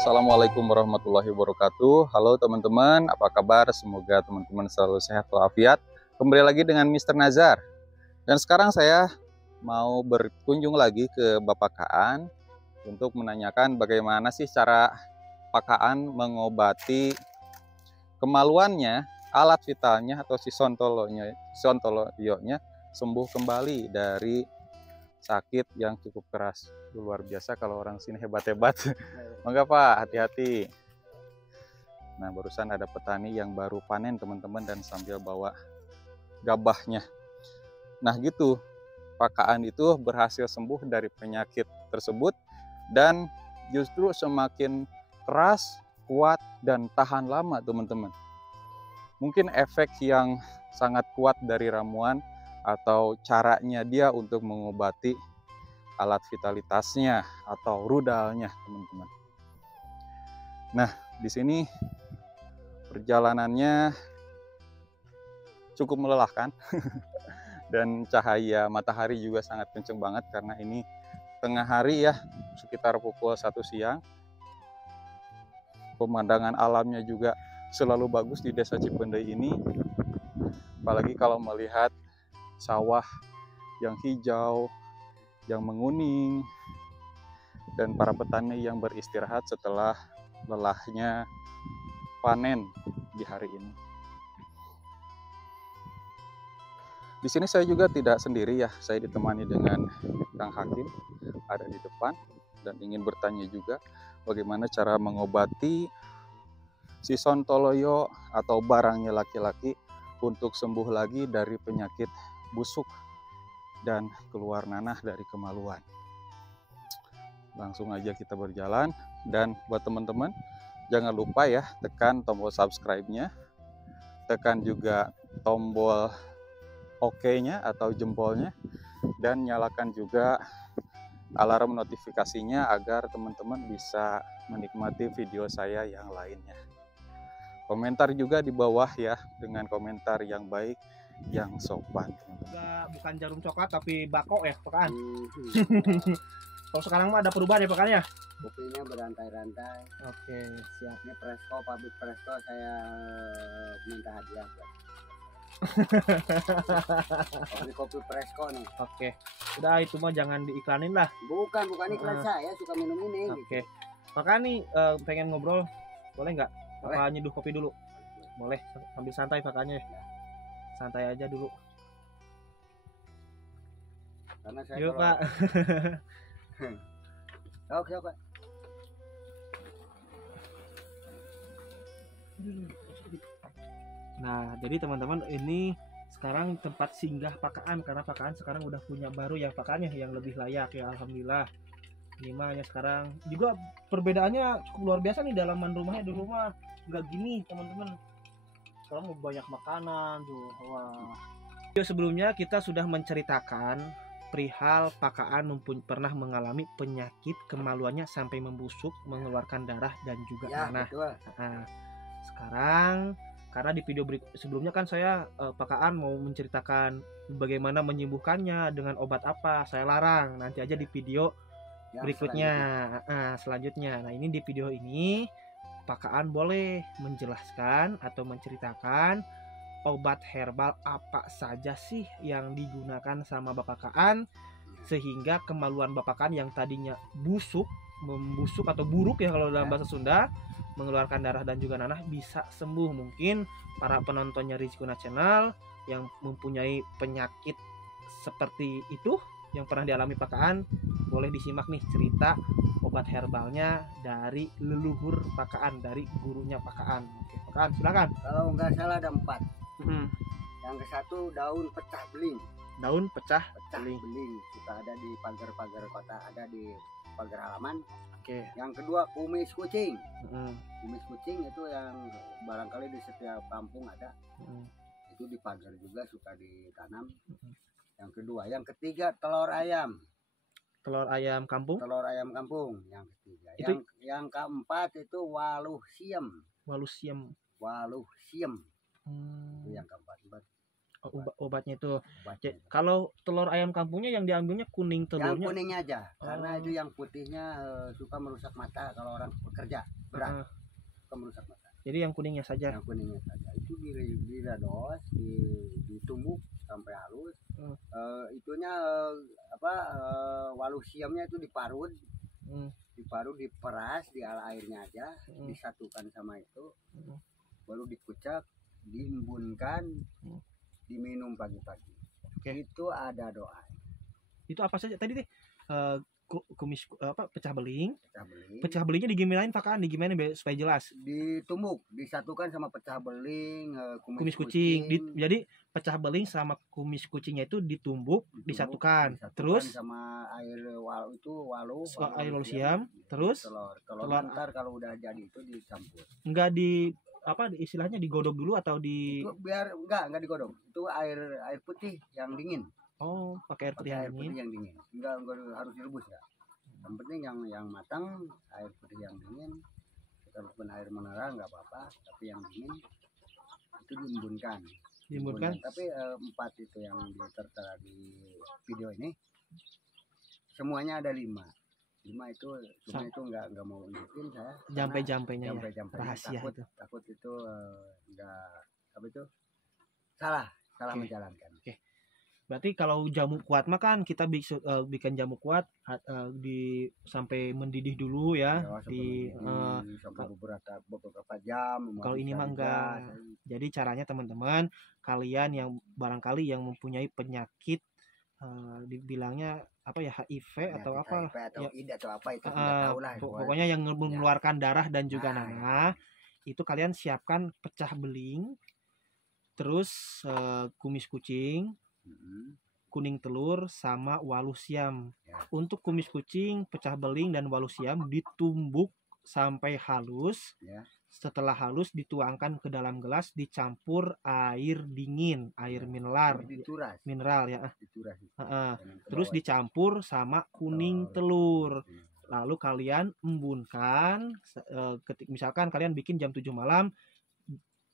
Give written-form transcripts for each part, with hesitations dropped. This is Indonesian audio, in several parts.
Assalamualaikum warahmatullahi wabarakatuh. Halo teman-teman, apa kabar? Semoga teman-teman selalu sehat walafiat. Kembali lagi dengan Mr. Nazar. Dan sekarang saya mau berkunjung lagi ke Bapak Kaan untuk menanyakan bagaimana sih cara Pak Kaan mengobati kemaluannya, alat vitalnya atau si sontoloyonya sembuh kembali dari sakit yang cukup keras. Luar biasa kalau orang sini hebat-hebat. Mangga Pak, hati-hati. Nah, barusan ada petani yang baru panen teman-teman dan sambil bawa gabahnya. Nah gitu, Pak Kaan itu berhasil sembuh dari penyakit tersebut dan justru semakin keras, kuat, dan tahan lama teman-teman. Mungkin efek yang sangat kuat dari ramuan atau caranya dia untuk mengobati alat vitalitasnya atau rudalnya teman-teman. Nah, di sini perjalanannya cukup melelahkan dan cahaya matahari juga sangat kenceng banget karena ini tengah hari ya, sekitar pukul 1 siang. Pemandangan alamnya juga selalu bagus di Desa Cipendei ini. Apalagi kalau melihat sawah yang hijau, yang menguning, dan para petani yang beristirahat setelah lelahnya panen di hari ini. Di sini saya juga tidak sendiri ya, saya ditemani dengan Kang Hakim ada di depan dan ingin bertanya juga bagaimana cara mengobati si sontoloyo atau barangnya laki-laki untuk sembuh lagi dari penyakit busuk dan keluar nanah dari kemaluan. Langsung aja kita berjalan, dan buat teman-teman jangan lupa ya tekan tombol subscribe-nya, tekan juga tombol OK-nya atau jempolnya, dan nyalakan juga alarm notifikasinya agar teman-teman bisa menikmati video saya yang lainnya. Komentar juga di bawah ya dengan komentar yang baik, yang sopan. Bukan jarum coklat tapi bako ya Pekan. Kalau sekarang mah ada perubahan ya Pekan ya. Kopinya berantai-rantai. Oke, siap. Ini Presto, pabrik Presto saya minta hadiah buat. Kopi Presto nih. Oke. Udah itu mah jangan diiklanin lah. Bukan iklan saya suka minum ini. Oke. Maka nih pengen ngobrol, boleh nggak? Apa nyeduh kopi dulu? Boleh, sambil santai makanya. Santai aja dulu. Karena saya yuk Pak. Oke Pak. Nah, jadi teman-teman ini sekarang tempat singgah Pak Kaan karena Pak Kaan sekarang udah punya baru ya Pak Kaan ya yang lebih layak ya, alhamdulillah. Ini mah ya sekarang juga perbedaannya cukup luar biasa nih, dalaman rumahnya di rumah nggak gini teman-teman. Sekarang mau banyak makanan tuh. Wah. Video sebelumnya kita sudah menceritakan perihal Pak Kaan pernah mengalami penyakit kemaluannya sampai membusuk, mengeluarkan darah dan juga nanah. Nah, sekarang karena di video sebelumnya kan saya Pak Kaan mau menceritakan bagaimana menyembuhkannya dengan obat apa, saya larang. Nanti aja di video berikutnya selanjutnya. Nah, ini di video ini Pak Kaan boleh menjelaskan atau menceritakan obat herbal apa saja sih yang digunakan sama Bapak Kaan sehingga kemaluan Bapak Kaan yang tadinya membusuk atau buruk ya kalau dalam bahasa Sunda, mengeluarkan darah dan juga nanah bisa sembuh. Mungkin para penontonnya Rizkuna Channel yang mempunyai penyakit seperti itu yang pernah dialami Pak Kaan, boleh disimak nih cerita obat herbalnya dari leluhur Pak Kaan, dari gurunya Pak Kaan. Oke, Pak Kaan silakan. Kalau nggak salah ada 4. Yang ke satu daun pecah beling. Daun pecah beling. Suka ada di pagar-pagar kota, ada di pagar halaman. Oke. Yang kedua kumis kucing. Kumis kucing itu yang barangkali di setiap kampung ada. Itu di pagar juga suka ditanam. Yang kedua, yang ketiga telur ayam. Telur ayam kampung. Telur ayam kampung. Yang ketiga. Itu... Yang keempat itu waluh siem. Waluh siem. Itu yang keempat. Obatnya itu. Obatnya. Kalau telur ayam kampungnya yang diambilnya kuning telurnya. Yang kuningnya aja, karena itu yang putihnya suka merusak mata kalau orang bekerja berat, suka merusak mata. Jadi yang kuningnya saja. Yang kuningnya saja itu dirados, ditumbuk sampai halus. Itunya walusiamnya itu diparut, diperas di airnya aja, disatukan sama itu, baru dikucak, diembunkan, diminum pagi-pagi. Itu ada doa. Itu apa saja tadi teh? Kumis pecah beling. Pecah belingnya digimanain pakaan, digimanain supaya jelas. Ditumbuk, disatukan sama pecah beling, kumis kucing. Jadi pecah beling sama kumis kucingnya itu ditumbuk, disatukan. Terus sama air walu siam, terus telur ntar kalau udah jadi itu dicampur. Enggak istilahnya digodok dulu atau di itu biar enggak digodok. Itu air putih yang dingin. Oh, pakai air putih yang dingin. Enggak harus direbus ya. Yang penting yang matang, air putih yang dingin. Kalaupun air mineral enggak apa-apa, tapi yang dingin itu diembunkan. Tapi 4 itu yang tertera di video ini semuanya ada 5 itu, cuma itu enggak mau nunjukin saya. Jampe-jampenya rahasia takut itu enggak salah menjalankan. Berarti kalau jamu kuat mah kan kita bisa bikin jamu kuat sampai mendidih dulu ya, sampai beberapa jam. Kalau ini mah enggak. Jadi caranya teman-teman, kalian yang barangkali yang mempunyai penyakit dibilangnya HIV atau apa itu tahu lah. Pokoknya yang mengeluarkan darah dan juga nanah, itu kalian siapkan pecah beling, terus kumis kucing, kuning telur sama walu siam. Untuk kumis kucing, pecah beling dan walu siam ditumbuk sampai halus. Setelah halus dituangkan ke dalam gelas, dicampur air dingin, air mineral ya. Terus dicampur sama kuning telur. Lalu kalian embunkan. Misalkan kalian bikin jam 7 malam,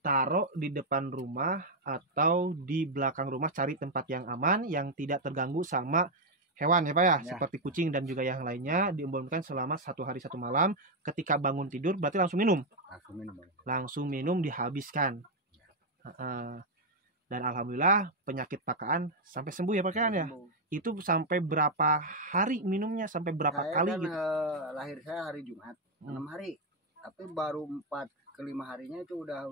taruh di depan rumah atau di belakang rumah, cari tempat yang aman yang tidak terganggu sama hewan ya Pak ya, seperti kucing dan juga yang lainnya. Diembunkan selama 1 hari 1 malam. Ketika bangun tidur berarti langsung minum dihabiskan. Dan alhamdulillah penyakit pakaan sampai sembuh ya pakaan ya. Itu sampai berapa hari minumnya, sampai berapa kali kan, gitu? Lahir saya hari Jumat 6 hari, tapi baru 4 ke 5 harinya itu udah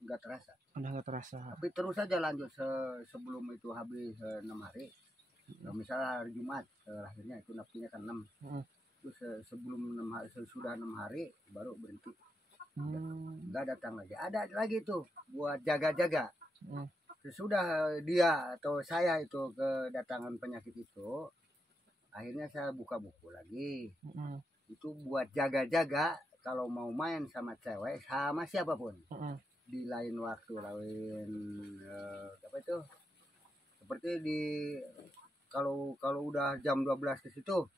nggak terasa. Udah nggak terasa. Tapi terus saja lanjut sebelum itu habis 6 hari. Misalnya hari Jumat lahirnya itu nafsunya kan 6. Terus sebelum 6 hari, sudah 6 hari baru berhenti. Nggak datang lagi. Ada lagi tuh buat jaga-jaga. Sesudah dia atau saya itu kedatangan penyakit itu, akhirnya saya buka buku lagi. Itu buat jaga-jaga. Kalau mau main sama cewek, sama siapapun, di lain waktu, seperti kalau udah jam 12 ke situ,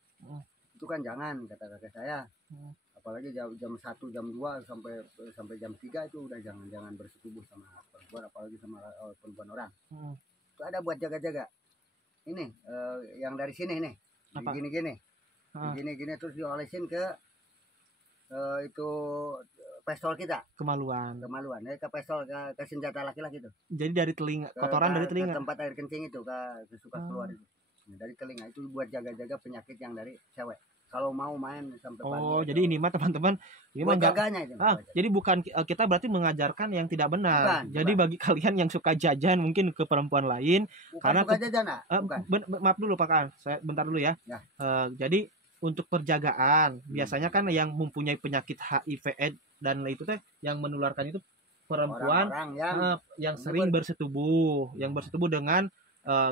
itu kan jangan, kata kakek saya. Apalagi jam 1, jam 2 sampai jam 3 itu udah jangan bersetubuh sama perempuan, apalagi sama perempuan orang. Itu ada buat jaga-jaga. Ini yang dari sini nih, gini terus diolesin ke itu pistol kita, kemaluan ke pistol, ke senjata laki-laki itu. Jadi dari telinga, kotoran dari telinga, ke tempat air kencing itu suka keluar itu. Dari telinga itu buat jaga-jaga penyakit yang dari cewek kalau mau main sampai pagi. Jadi ini mah teman-teman, ini mah jaganya itu. Jadi bukan kita berarti mengajarkan yang tidak benar. Jadi bagi kalian yang suka jajan mungkin ke perempuan lain, karena suka jajan, maaf dulu Pak Kan, saya bentar dulu ya. Jadi untuk penjagaan, biasanya kan yang mempunyai penyakit HIV/AIDS dan itu teh yang menularkan itu perempuan yang sering bersetubuh, dengan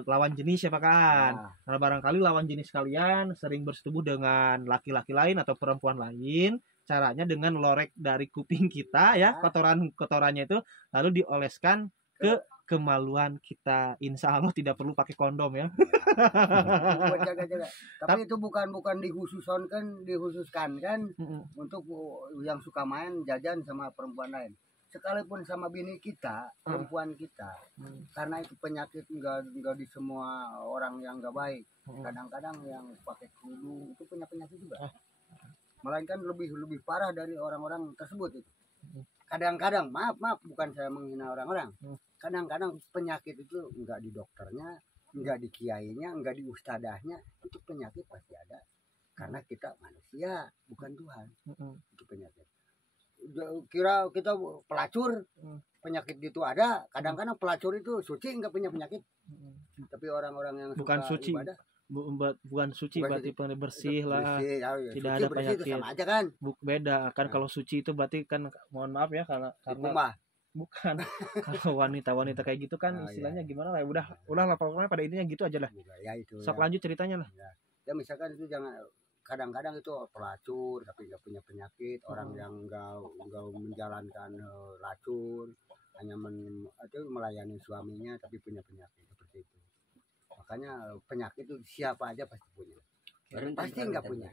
lawan jenis ya Pak Kan. Karena barangkali lawan jenis kalian sering bersetubuh dengan laki-laki lain atau perempuan lain, caranya dengan lorek dari kuping kita ya, kotorannya itu lalu dioleskan ke kemaluan kita. Insya Allah tidak perlu pakai kondom ya. Buat jaga-jaga. Tapi itu bukan dikhususkan kan untuk yang suka main jajan sama perempuan lain. sekalipun sama bini kita, perempuan kita, karena itu penyakit enggak di semua orang yang enggak baik. Kadang-kadang yang pakai kerudung itu punya penyakit juga. Melainkan lebih parah dari orang-orang tersebut itu. Kadang-kadang, maaf bukan saya menghina orang-orang. Kadang-kadang penyakit itu enggak di dokternya, enggak di kiainya, enggak di ustadahnya, itu penyakit pasti ada. Karena kita manusia, bukan Tuhan. Itu penyakit. Kira kita pelacur, penyakit gitu ada. Kadang-kadang pelacur itu suci enggak punya penyakit. Tapi orang-orang yang bukan suka suci ibadah, bukan suci berarti bersih lah, bersih, ya, tidak suci, ada bersih itu penyakit. sama aja kan. Beda kan, kalau suci itu berarti kan, mohon maaf ya, karena bukan kalau wanita kayak gitu kan istilahnya gimana lah, udah lah pokoknya pada intinya gitu aja lah. Ya, itu, sok lanjut ceritanya lah. Ya misalkan itu jangan, kadang-kadang itu pelacur tapi nggak punya penyakit, orang yang nggak menjalankan racun, hanya melayani suaminya tapi punya penyakit seperti itu. Makanya penyakit itu siapa aja pasti punya. Pasti nggak punya.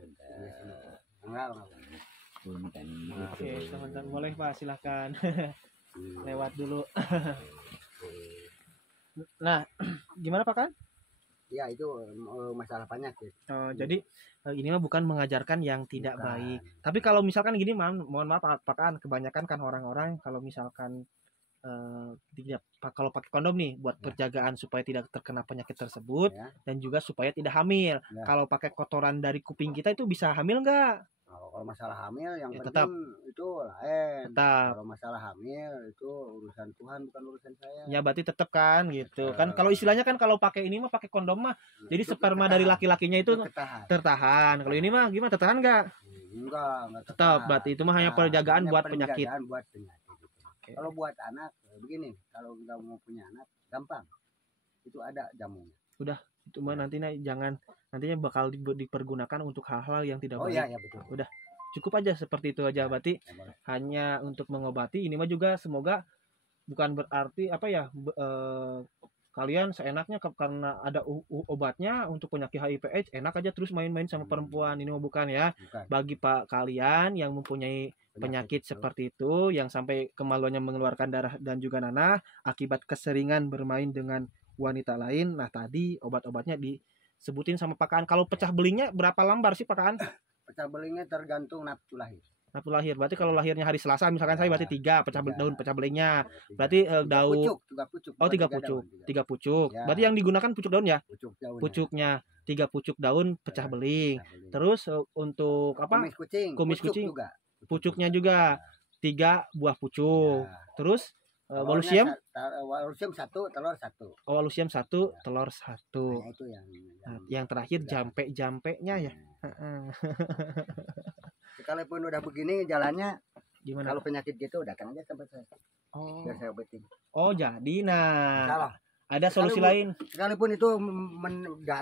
Enggak. Oke, teman-teman boleh Pak, silakan. Lewat dulu. Nah, gimana Pak kan? Ya itu masalah penyakit. Jadi ini mah bukan mengajarkan yang tidak baik. Tapi kalau misalkan gini, mohon maaf Pak kan, kebanyakan kan orang-orang kalau misalkan kalau pakai kondom nih buat penjagaan supaya tidak terkena penyakit tersebut, dan juga supaya tidak hamil. Kalau pakai kotoran dari kuping kita itu bisa hamil nggak? Kalau masalah hamil yang penting tetap itu lain. Tetap. Kalau masalah hamil itu urusan Tuhan, bukan urusan saya. Ya berarti tetap kan gitu. Kan kalau istilahnya kan kalau pakai ini mah, pakai kondom mah jadi sperma dari laki-lakinya itu tertahan. Kalau ini mah gimana, tertahan nggak? Enggak tetap. Berarti itu mah hanya penjagaan buat penyakit. Kalau buat anak begini, kalau kita mau punya anak gampang. Itu ada jamunya. Udah, itu mah nantinya bakal dipergunakan untuk hal-hal yang tidak baik. Iya betul. Udah, cukup aja seperti itu aja. Berarti hanya untuk mengobati. Ini mah juga semoga bukan berarti kalian seenaknya karena ada obatnya untuk penyakit HIV/AIDS enak aja terus main-main sama perempuan. Ini mah bukan ya. Bagi kalian yang mempunyai penyakit seperti itu, yang sampai kemaluannya mengeluarkan darah dan juga nanah akibat keseringan bermain dengan wanita lain. Nah tadi obat-obatnya disebutin sama Pak Kaan. Kalau pecah belingnya berapa lembar sih Pak Kaan? Pecah belingnya tergantung nafsu lahir. Nafsu lahir. Berarti kalau lahirnya hari Selasa misalkan saya berarti 3 daun pecah belingnya. Berarti daun. 3 pucuk. 3 pucuk. Berarti yang digunakan pucuk daun ya? Pucuknya 3 pucuk daun pecah beling. Terus untuk apa? Kumis kucing. Pucuknya juga 3 buah pucuk. Terus walusium 1, telur 1. Walusium 1, telur 1. Nah, itu yang terakhir jampe-jampenya ya. Sekalipun udah begini jalannya, gimana? Kalau penyakit gitu datang aja tempat saya. Biar saya obatin. Jadi nah. Salah. Ada solusi lain. Sekalipun itu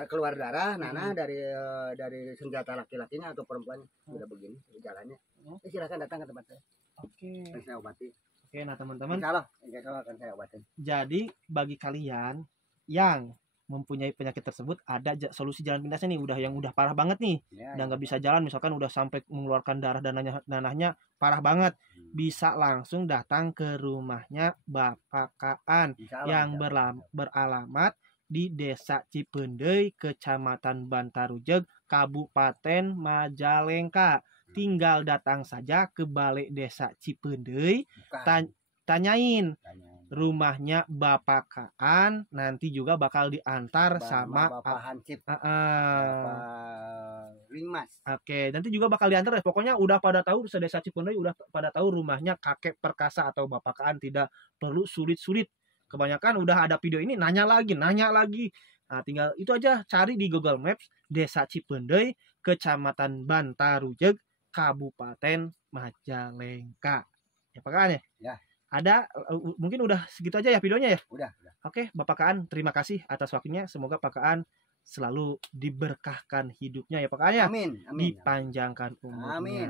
keluar darah, nanah dari senjata laki-lakinya atau perempuannya, udah begini jalannya. Silakan datang ke tempat saya. Oke. Saya obati. Oke, nah teman-teman. Insya Allah akan saya obatin. Jadi bagi kalian yang mempunyai penyakit tersebut, ada solusi jalan pintasnya nih. Yang udah parah banget nih, udah nggak bisa jalan, misalkan udah sampai mengeluarkan darah nanahnya parah banget, bisa langsung datang ke rumahnya Bapak Kaan yang beralamat di Desa Cipendei, Kecamatan Bantarujeg, Kabupaten Majalengka. Tinggal datang saja ke Balai Desa Cipendei, tanyain rumahnya Bapak Kaan, nanti juga bakal diantar sama Bapak Hansip, Limas. Oke, nanti juga bakal diantar. Pokoknya udah pada tahu, sedesa Cipendei udah pada tahu rumahnya kakek perkasa atau Bapak Kaan. Tidak perlu sulit-sulit. Kebanyakan udah ada video ini nanya lagi. Nah, tinggal itu aja, cari di Google Maps Desa Cipendei, Kecamatan Bantarujeg, Kabupaten Majalengka. Ya Pak Kaan ya? Ya. Ada mungkin udah segitu aja ya videonya ya. Udah. Oke, Bapak Kaan, terima kasih atas waktunya. Semoga Pak Kaan selalu diberkahkan hidupnya ya Pak Kaan ya. Amin. Dipanjangkan umurnya. Amin.